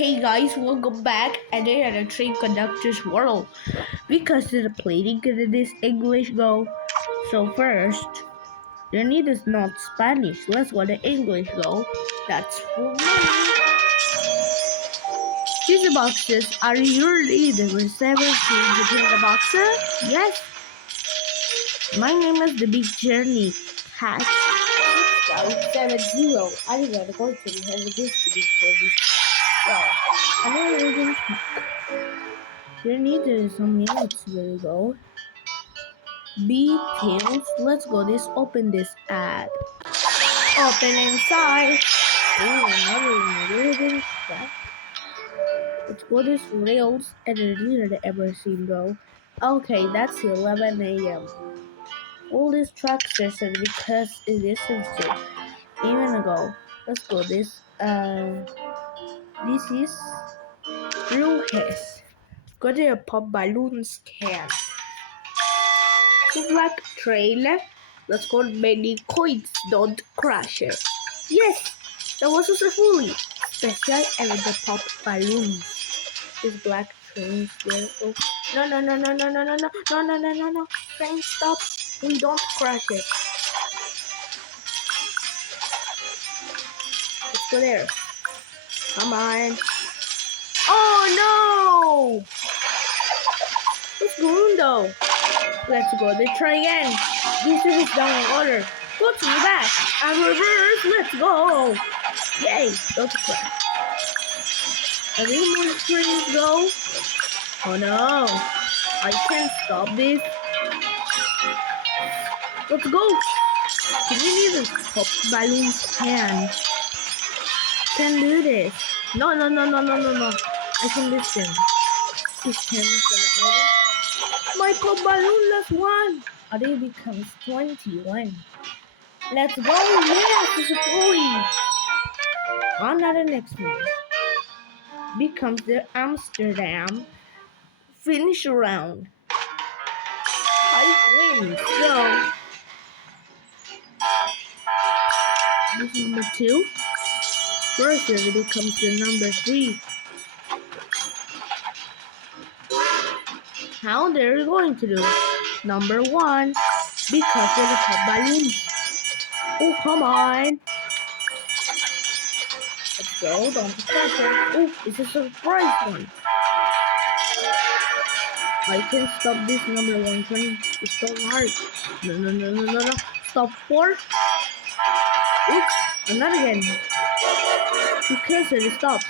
Hey guys, welcome back and they are the train conductor's world. Because the plating in this English go. So first, the need is not Spanish. Let's go to English go. That's for me. These boxes are your leader. Receiver between the boxes? Yes. My name is the Big Journey Cat. 6570. I gotta go to the head of this Big Journey. Well, another reason. You need some minutes will go. Details. Let's go. Open this app. Open inside. Oh, another reading stuff. Let's go this rails and the ever seen go. Okay, that's 11 a.m. All these trucks are said because it is sincere. Even ago. Let's go this is bruges. Go to a pop balloon scan. Black trailer. Let's go many coins, don't crash it. Yes, that was also fully special and with the pop balloons. This black trains there. Oh, no. Train stop. We don't crash it. Let's go there. Come on. Oh no! What's going though? Let's go the train again. This is down order. Go to the back and reverse. Let's go. Yay! Don't crash. Are there more trains go? Oh no! I can't stop this. Let's go! Can you need this pop balloon can? Can do this. No. I can listen. This can is gonna my pop balloon last one. They becomes 21. Let's go! Yes, it's a fully. On to the next one. Becomes the Amsterdam finish round. High wins. So this is number 2. First it becomes the number 3. How they're going to do? Number 1 because of the top balloon. Oh come on. Let's go, don't crash it. Oh, it's a surprise one. I can stop this number 1 train. It's so hard. No. Stop 4. Oops, and not again. Because it stops.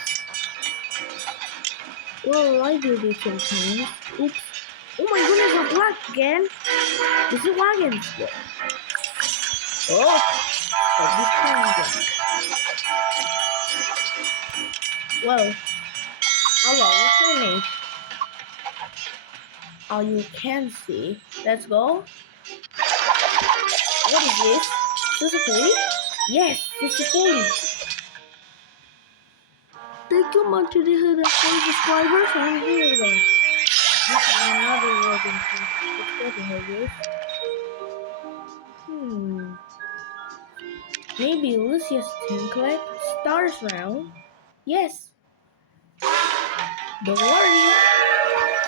Well, I do this sometimes. Oops. Oh my goodness, a black again. This is wagon. Oh, stop this train black. Well, alright, finish. Oh, you can see. Let's go. What is this? This is a fully? Yes, this is a fully. Thank you much to the subscribers and here we go. This is another Logan. Let's go to this. Maybe Lucius Tinklet stars round. Yes. Don't worry.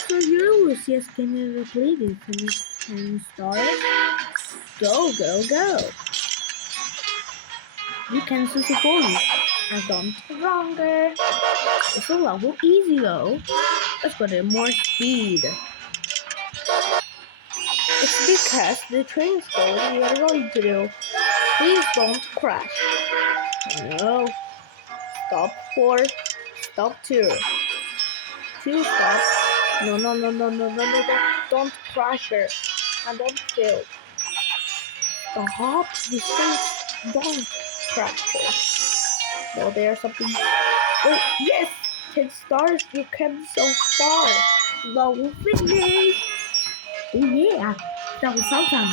So here Lucius can play this and stars. Go. You can successfully and don't longer. It's a level easy though. Let's go to more speed. It's because the train is going we are going to do. Please don't crash. No. Stop 4. Stop 2. 2 stops. No. Don't crash her. And don't fail. Stop. This thing don't crash her. No, there's something. Oh, yes! 10 stars. You came so far. Now we'll finish. Oh, yeah. That was awesome.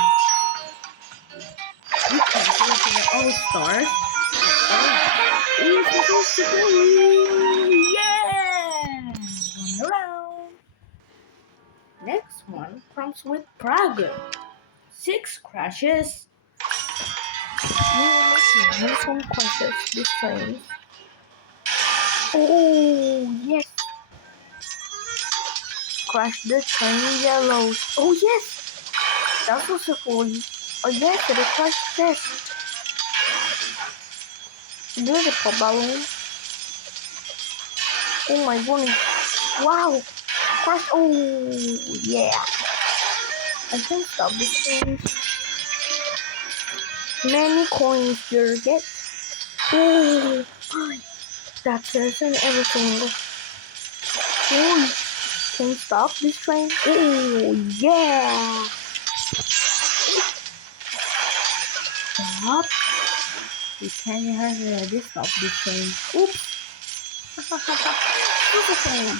You can finish the all stars. We're supposed to go. Yeah! One around. Next one comes with Prague. 6 crashes. We will make some crashes this time. Oh, Crash the train yellows. Oh yes! That's also cool. Oh yes, the crash chest. Do the pop balloon. Oh my goodness. Wow! Crash. Oh yeah. I can stop this thing. Many coins you get. Oh, that's it and everything. Oh, can stop this train. Oh yeah. Stop. We can't have this stop this train. Oops. Super train.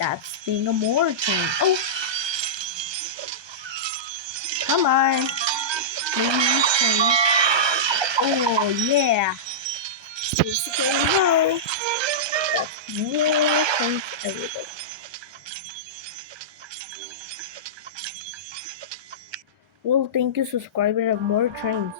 That's being a more train. Oh, come on. Maybe train. Oh yeah. Super train go. That's more trains every day. Well, thank you, subscriber, of more trains.